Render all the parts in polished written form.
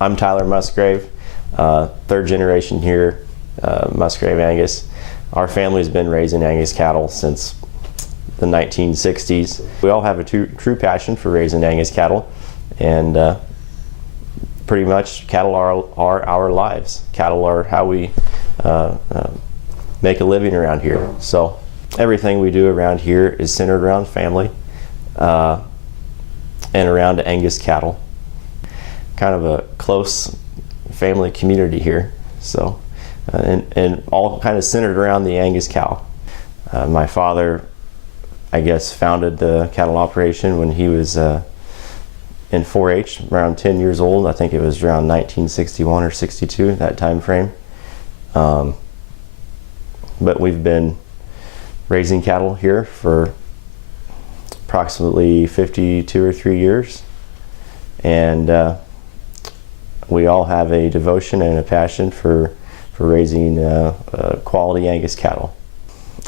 I'm Tyler Musgrave, third generation here, Musgrave Angus. Our family's been raising Angus cattle since the 1960s. We all have a true passion for raising Angus cattle, and pretty much cattle are our lives. Cattle are how we make a living around here. So everything we do around here is centered around family and around Angus cattle. Kind of a close family community here. So and all kind of centered around the Angus cow. My father, I guess, founded the cattle operation when he was in 4-H, around 10 years old. I think it was around 1961 or 62, that time frame. But we've been raising cattle here for approximately 52 or 3 years. And we all have a devotion and a passion for raising quality Angus cattle.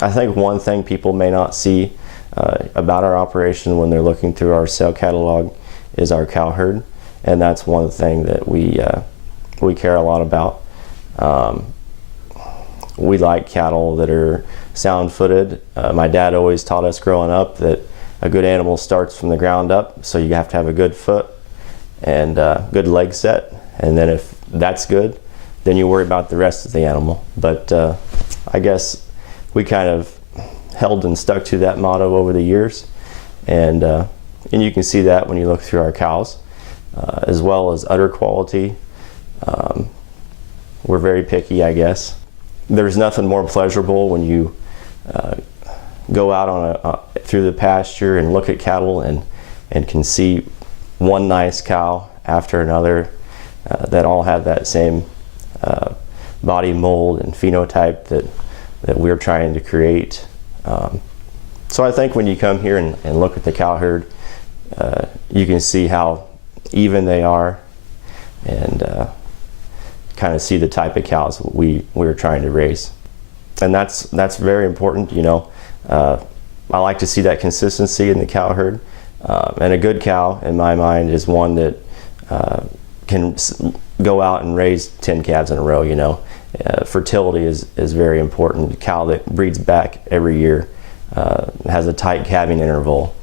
I think one thing people may not see about our operation when they're looking through our sale catalog is our cow herd, and that's one thing that we care a lot about. We like cattle that are sound-footed. My dad always taught us growing up that a good animal starts from the ground up, so you have to have a good foot and good leg set, and then if that's good, then you worry about the rest of the animal. But I guess we kind of held and stuck to that motto over the years, and you can see that when you look through our cows, as well as udder quality. We're very picky, I guess. There's nothing more pleasurable when you go out on through the pasture and look at cattle and can see one nice cow after another that all have that same body mold and phenotype that we're trying to create. So I think when you come here and look at the cow herd, you can see how even they are, and kind of see the type of cows we're trying to raise. And that's very important, you know. I like to see that consistency in the cow herd, and a good cow in my mind is one that can go out and raise 10 calves in a row, you know. Fertility is very important. A cow that breeds back every year has a tight calving interval.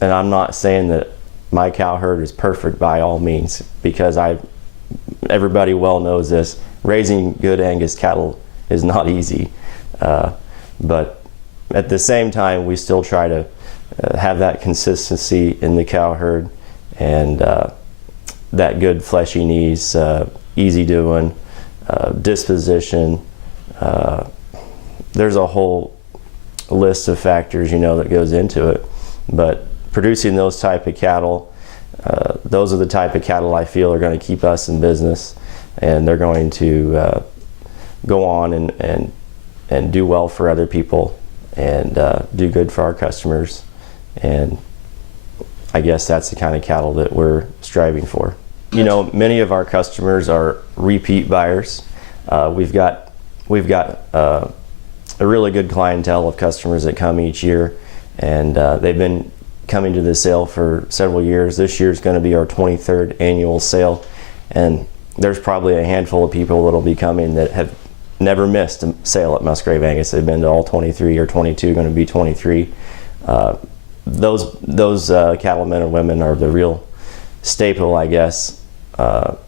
And I'm not saying that my cow herd is perfect by all means, because everybody well knows this. Raising good Angus cattle is not easy. But at the same time, we still try to have that consistency in the cow herd, and that good fleshy knees, easy doing, disposition. There's a whole list of factors, you know, that goes into it. But producing those type of cattle, those are the type of cattle I feel are going to keep us in business, and they're going to go on and do well for other people, and do good for our customers. And I guess that's the kind of cattle that we're striving for. You know, many of our customers are repeat buyers. We've got a really good clientele of customers that come each year, and they've been coming to the sale for several years. This year is going to be our 23rd annual sale, and there's probably a handful of people that'll be coming that have never missed a sale at Musgrave Angus. They've been to all 23 or 22, going to be 23. Those cattlemen and women are the real staple, I guess, of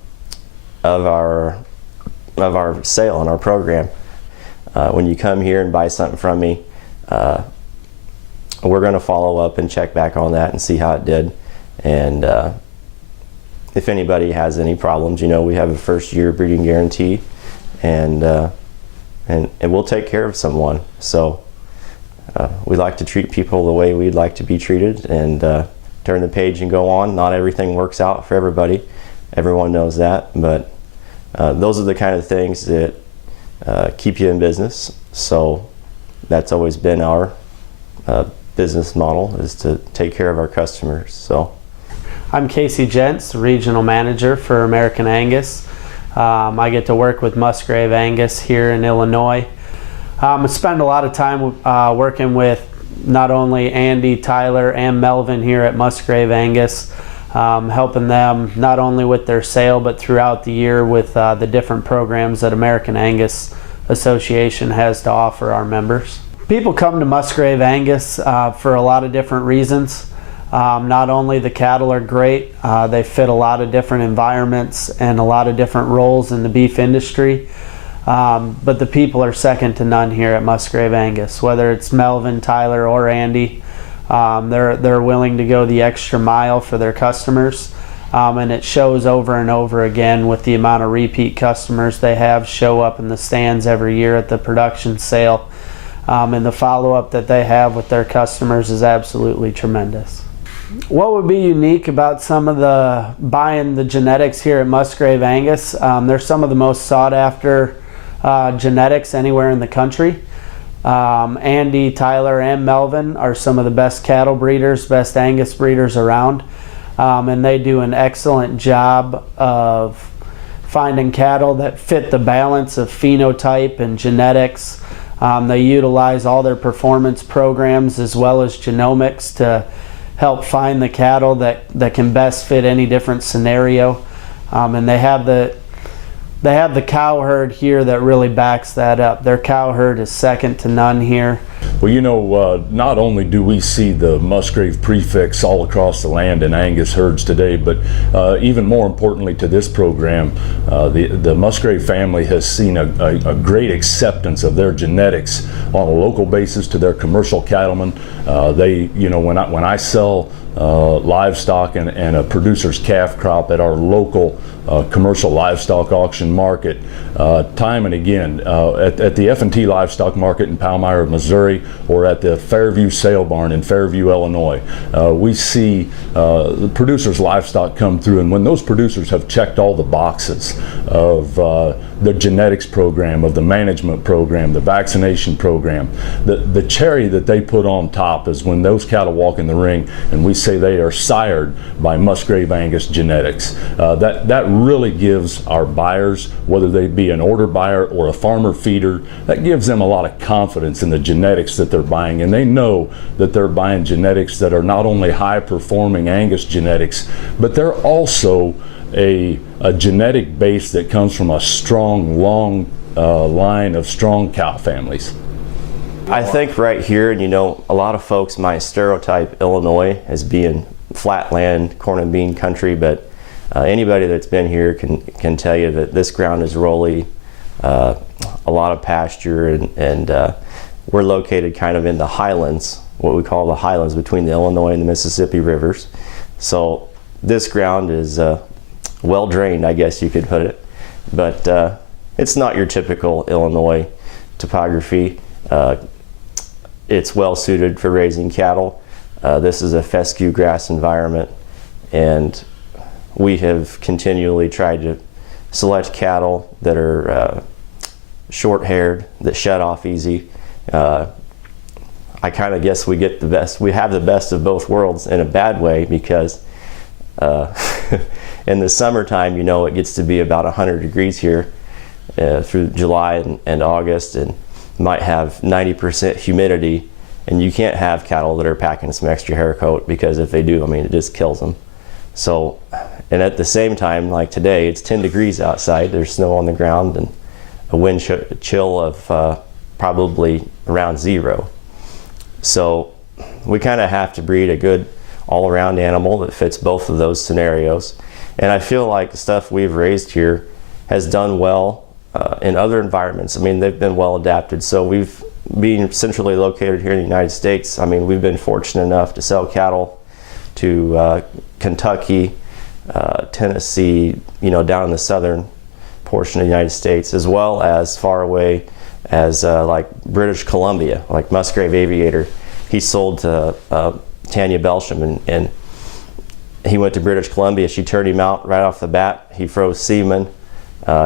our sale and our program. When you come here and buy something from me, we're going to follow up and check back on that and see how it did. And if anybody has any problems, you know, we have a first-year breeding guarantee, and we'll take care of someone. So we like to treat people the way we'd like to be treated, and turn the page and go on. Not everything works out for everybody. Everyone knows that, but those are the kind of things that keep you in business. So that's always been our business model, is to take care of our customers. So I'm Casey Jentz, Regional Manager for American Angus. I get to work with Musgrave Angus here in Illinois. I spend a lot of time working with not only Andy, Tyler, and Melvin here at Musgrave Angus. helping them not only with their sale but throughout the year with the different programs that American Angus Association has to offer our members. People come to Musgrave Angus for a lot of different reasons. Not only the cattle are great, they fit a lot of different environments and a lot of different roles in the beef industry, but the people are second to none here at Musgrave Angus. Whether it's Melvin, Tyler, or Andy, they're willing to go the extra mile for their customers, and it shows over and over again with the amount of repeat customers they have show up in the stands every year at the production sale, and the follow-up that they have with their customers is absolutely tremendous. What would be unique about some of the buying the genetics here at Musgrave Angus? They're some of the most sought after genetics anywhere in the country. Andy, Tyler, and Melvin are some of the best cattle breeders, best Angus breeders around, and they do an excellent job of finding cattle that fit the balance of phenotype and genetics. They utilize all their performance programs as well as genomics to help find the cattle that can best fit any different scenario, and they have the cow herd here that really backs that up. Their cow herd is second to none here. Well, you know, not only do we see the Musgrave prefix all across the land in Angus herds today, but even more importantly to this program, the Musgrave family has seen a great acceptance of their genetics on a local basis to their commercial cattlemen. They, you know, when I sell livestock and a producer's calf crop at our local commercial livestock auction market, time and again, at the F&T Livestock Market in Palmyra, Missouri, or at the Fairview Sale Barn in Fairview, Illinois, we see the producers' livestock come through, and when those producers have checked all the boxes of the genetics program, of the management program, the vaccination program, the cherry that they put on top is when those cattle walk in the ring and we say they are sired by Musgrave Angus genetics. That really gives our buyers, whether they be an order buyer or a farmer feeder, that gives them a lot of confidence in the genetics that they're buying, and they know that they're buying genetics that are not only high performing Angus genetics, but they're also a genetic base that comes from a strong, long line of strong cow families. I think right here, and you know, a lot of folks might stereotype Illinois as being flatland, corn and bean country, but anybody that's been here can tell you that this ground is rolly, a lot of pasture, and we're located kind of in the highlands, what we call the highlands between the Illinois and the Mississippi rivers. So this ground is well drained, I guess you could put it, but it's not your typical Illinois topography. It's well suited for raising cattle. This is a fescue grass environment, and we have continually tried to select cattle that are short-haired, that shed off easy. I kind of guess we get the best. We have the best of both worlds in a bad way, because in the summertime, you know, it gets to be about 100 degrees here through July and August, and might have 90% humidity, and you can't have cattle that are packing some extra hair coat, because if they do, I mean, it just kills them. So, and at the same time, like today, it's 10 degrees outside, there's snow on the ground, and a wind chill of probably around 0. So we kind of have to breed a good all-around animal that fits both of those scenarios. And I feel like the stuff we've raised here has done well in other environments. I mean, they've been well adapted. So we've, being centrally located here in the United States, I mean, we've been fortunate enough to sell cattle to Kentucky, Tennessee, you know, down in the southern portion of the United States, as well as far away as like British Columbia, like Musgrave Aviator. He sold to Tanya Belsham, and he went to British Columbia. She turned him out right off the bat. He froze semen.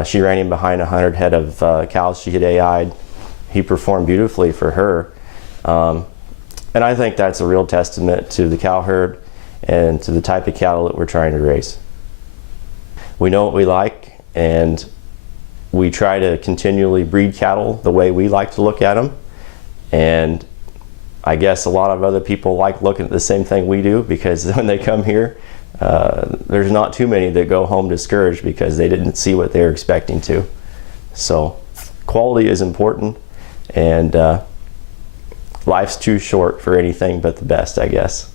She ran him behind 100 head of cows she had AI'd. He performed beautifully for her. And I think that's a real testament to the cow herd and to the type of cattle that we're trying to raise. We know what we like, and we try to continually breed cattle the way we like to look at them. And I guess a lot of other people like looking at the same thing we do, because when they come here, there's not too many that go home discouraged because they didn't see what they were expecting to. So quality is important, and life's too short for anything but the best, I guess.